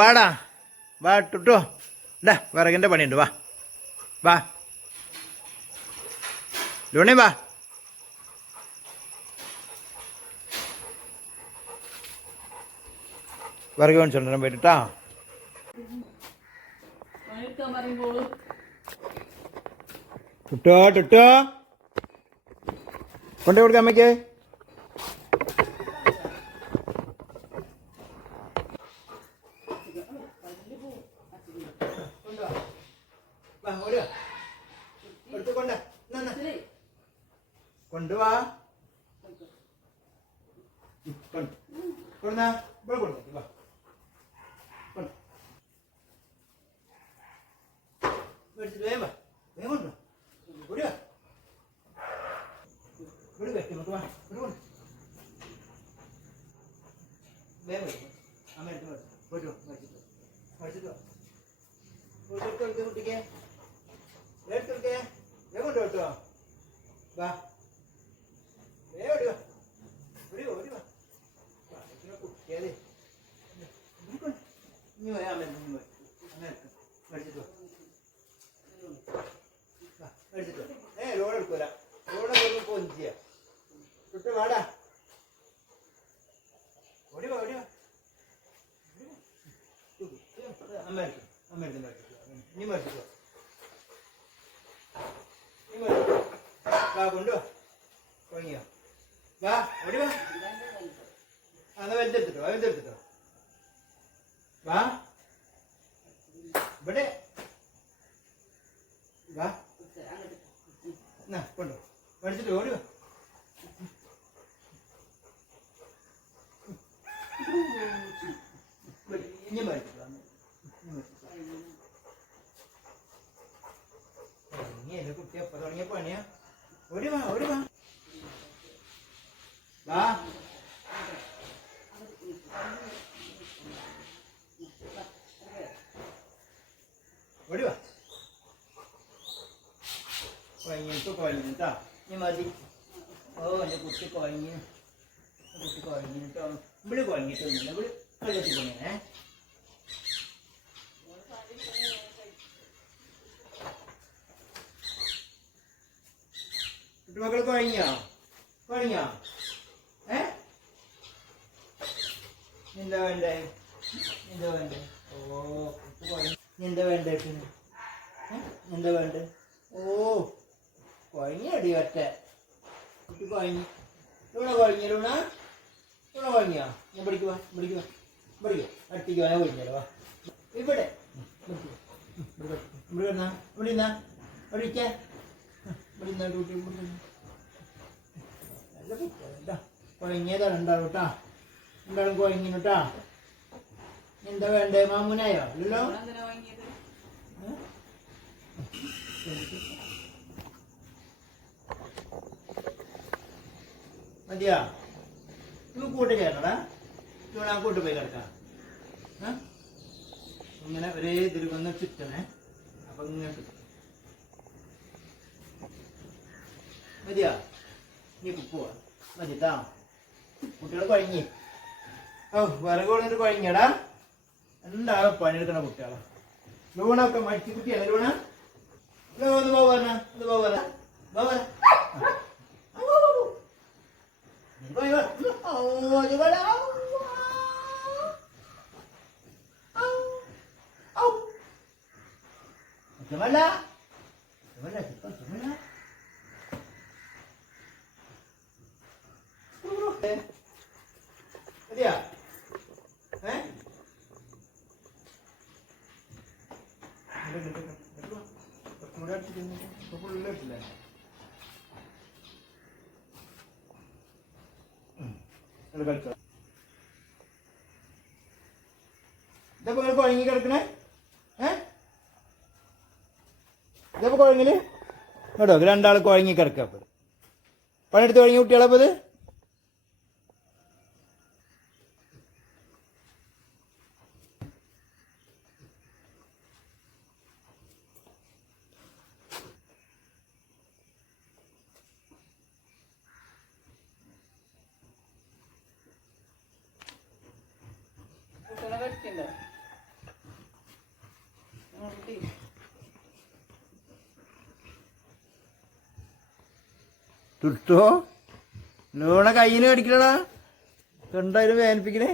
വാടാ വാ ടുട്ടോ ഇടാ വിറകിൻ്റെ പണിയുണ്ട് വാ വാ ലൂണി വാ വിറക് മേടിച്ചോണ്ടിരാൻ പറ്റിട്ടാ ടുട്ടോ ടുട്ടോ കൊണ്ടു കൊടുക്കാം അമ്മയ്ക്ക് കൊണ്ടുവാ കൊണ്ടുവാ മേടിച്ചിട്ട് വേഗം വാ വേഗം കൊണ്ടുവാ ഓടിവാ ഇവിടെ വെക്കും നമുക്ക് വാ ഇവിടെ കൊണ്ട് വേഗം വരും അമ്മ എടുത്ത് പോയിട്ട് മേടിച്ചിട്ട് മേടിച്ചിട്ട് വാ പോയിട്ട് കുട്ടിക്ക് എടുത്തെടുക്കേ വേഗം കൊണ്ട് കേട്ടോ വാ വേഗം ഓടിവാ ഓടിവാ ഓടിവാ കുട്ടിയാലേ ഇനി പോയാ അമ്മ അമ്മ മേടിച്ചിട്ട് വാ മേടിച്ചിട്ട് ലോഡ് എടുക്കൂല ലോഡ് പൊഞ്ചിയ തൊട്ട് വാടാ ഓടിവാ ഓടിവാ അമ്മ എടുക്കും അമ്മ എടുത്ത് ഇനി മേടിച്ചിട്ട് വാ കൊണ്ടുവാ തുടങ്ങിയോ വാ ഓടിവാ എന്നാ വലുതെടുത്തിട്ടോ വലുതെടുത്തിട്ടോ വാ ഇവിടെ വാ എന്നാ കൊണ്ടോ മേടിച്ചിട്ട് ഓടിവാ ഇനി മേടിച്ചിട്ടോ കുട്ടി എപ്പോ തുടങ്ങിയ പണിയാ ഓടിവാ ഓടിവാ വാ ഓടിവാ കുഴങ്ങിട്ട് കുഴഞ്ഞിട്ടാ ഇനി മതി ഓ എൻ്റെ കുട്ടി കുഴഞ്ഞു കുട്ടി കുഴഞ്ഞിട്ടോ ഇവിടെ കുഴങ്ങിട്ടൊന്നുമില്ല ഇവിടെ കളിച്ച് പണിയാണേ മക്കൾ കുഴങ്ങിയോ കുഴങ്ങിയോ എന്താ വേണ്ടേ എന്താ വേണ്ടേ ഓ എന്താ വേണ്ടേ എന്താ വേണ്ടേ ഓ കുഴങ്ങി അടി ഒറ്റ കുട്ടി കുഴങ്ങി ലൂണ കുഴങ്ങിയ ലൂണ ലൂണ കുഴങ്ങിയോ ഞാൻ പഠിക്കുവാ പഠിക്കുവാ പഠിക്കുക അടുത്തേക്ക് ഞാൻ കുഴിഞ്ഞാലോ വാ ഇവിടെ ഇവിടെ എന്നാ ഇവിടെ എന്നാ അവിടെ ഇരിക്കാ ഇവിടെ എന്നാ കുട്ടി നല്ല കുട്ടിയാ കുഴങ്ങിയതാ രണ്ടാളും കേട്ടാ രണ്ടാളും കുഴങ്ങിനു കേട്ടാ എന്താ വേണ്ടേ മാമൂനായോ അല്ലല്ലോ മതിയാ ഇവ കൂട്ട് ചേരണടാ ഇവ ആ കൂട്ട് പോയി കിടക്കാം ഇങ്ങനെ ഒരേ ഇതിൽ വന്ന് ചുറ്റണേ അപ്പൊ ഇങ്ങനെ മതിയാ നീ പോവാ മതിട്ടാ കുട്ടികൾ കുഴങ്ങി ഓ വിറക് കൊണ്ടിട്ട് കുഴങ്ങിയടാ എന്താളും പണിയെടുക്കണ കുട്ടികളാ ലൂണൊക്കെ മടിച്ചു കുട്ടിയല്ലേ ലൂണ ഒന്ന് പോവാ ഒന്ന് പോവാ പോവാ ഇതപ്പോ നിങ്ങൾ കുഴങ്ങി കിടക്കണേ ഇതപ്പോ കുഴങ്ങില് കേട്ടോ രണ്ടാൾ കുഴങ്ങി കിടക്കുക അപ്പൊ പണിയെടുത്ത് കുഴങ്ങി കുട്ടികളപ്പോ ഇത് തുട്ടോ നൂണ കയ്യിന് കടിക്കണടാ, കണ്ടായാലും വേദനിപ്പിക്കണേ.